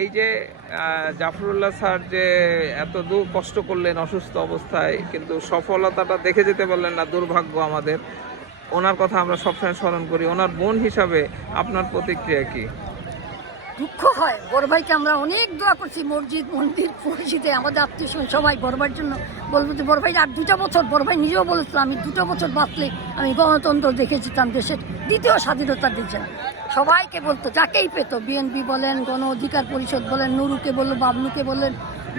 এই যে জাফরুল্লাহ স্যার যে এত দূর কষ্ট করলেন অসুস্থ অবস্থায়, কিন্তু সফলতাটা দেখে যেতে পারলেন না, দুর্ভাগ্য আমাদের। ওনার কথা আমরা সবসময় স্মরণ করি। ওনার বোন হিসাবে আপনার প্রতিক্রিয়া কি? দুঃখ হয়। বড় ভাইকে আমরা অনেক দোয়া করছি, মসজিদ মন্দির মসজিদে আমাদের আত্মীয় স্বজন সবাই বড় ভাইয়ের জন্য বলবো যে বড় ভাই আর 2টা বছর, বড় ভাই নিজেও বলেছিল আমি 2টা বছর বাঁচলে আমি গণতন্ত্র দেখেছিলাম, দেশের দ্বিতীয় স্বাধীনতা দিয়েছেন। সবাইকে বলতো, যাকেই পেত, বিএনপি বলেন, গণ অধিকার পরিষদ বলেন, নুরুকে বললো, বাবলুকে বললেন,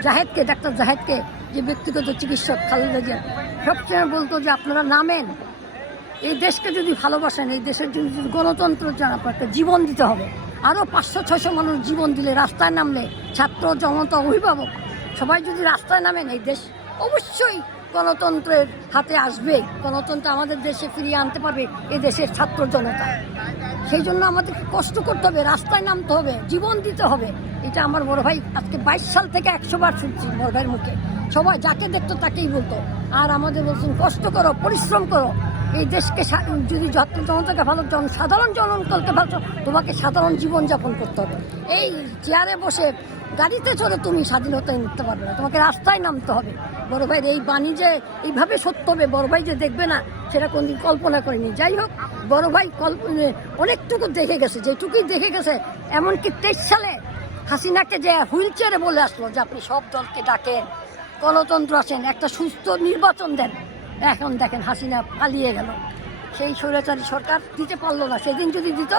জাহেদকে, ডাক্তার জাহেদকে, যে ব্যক্তিগত চিকিৎসক খালেদা জিয়া, সবসময় বলতো যে আপনারা নামেন, এই দেশকে যদি ভালোবাসেন, এই দেশের জন্য যদি গণতন্ত্র চান, আপনাকে জীবন দিতে হবে। আরও 500-600 মানুষ জীবন দিলে, রাস্তায় নামলে, ছাত্র জনতা, অভিভাবক সবাই যদি রাস্তায় নামেন, এই দেশ অবশ্যই গণতন্ত্রের হাতে আসবে। গণতন্ত্র আমাদের দেশে ফিরিয়ে আনতে পারবে এই দেশের ছাত্র জনতা। সেই জন্য আমাদেরকে কষ্ট করতে হবে, রাস্তায় নামতে হবে, জীবন দিতে হবে। এটা আমার বড় ভাই আজকে 22 সাল থেকে 100 বার শুনছি বড় ভাইয়ের মুখে। সবাই যাকে দেখতো তাকেই বলতো। আর আমাদের বলছেন কষ্ট করো, পরিশ্রম করো, এই দেশকে যদি ছাত্র জনতাকে ভালো, সাধারণ জনগণকে ভালো, তোমাকে সাধারণ জীবনযাপন করতে হবে। এই চেয়ারে বসে গাড়িতে চলে তুমি স্বাধীনতায় নিতে পারবে না, তোমাকে রাস্তায় নামতে হবে। বড় ভাইয়ের এই বাণী যে এইভাবে সত্য হবে, বড় ভাই যে দেখবে না সেটা কোনদিন কল্পনা করিনি। যাই হোক, বড় ভাই অনেকটুকু দেখে গেছে, যেটুকুই দেখে গেছে। এমনকি 23 সালে হাসিনাকে যে হুইল চেয়ারে বলে আসলো যে আপনি সব দলকে ডাকেন, গণতন্ত্র আসেন, একটা সুস্থ নির্বাচন দেন। এখন দেখেন হাসিনা পালিয়ে গেল, সেই স্বৈরাচারী সরকার দিতে পারলো না। সেদিন যদি দিত,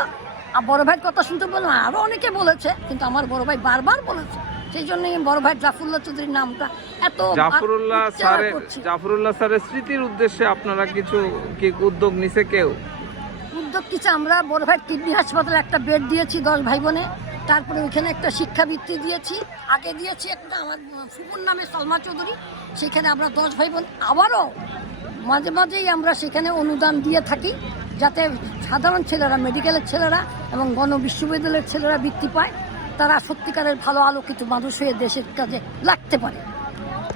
আর বড় ভাইয়ের কথা শুনতে বললাম, আরও অনেকে বলেছে, কিন্তু আমার বড় ভাই বারবার বলেছে। সেই জন্য বড় ভাই জাফরুল্লাহ চৌধুরীর নামটা এত জাফরুল্লাহ স্যারের স্মৃতির উদ্দেশ্যে আপনারা কিছু কি উদ্যোগ নিছে? কেউ উদ্যোগ কিছু, আমরা বড় ভাই কিডনি হাসপাতালে একটা বেড দিয়েছি 10 ভাই বোনে। তারপরে ওইখানে একটা শিক্ষাবৃত্তি দিয়েছি, আগে দিয়েছি একটা আমার ফুপুর নামে সলমা চৌধুরী, সেখানে আমরা 10 ভাই বোন আবারও মাঝে মাঝেই আমরা সেখানে অনুদান দিয়ে থাকি, যাতে সাধারণ ছেলেরা, মেডিকেলের ছেলেরা এবং গণ বিশ্ববিদ্যালয়ের ছেলেরা বৃত্তি পায়, তারা সত্যিকারের ভালো আলোকিত মানুষ হয়ে দেশের কাজে লাগতে পারে।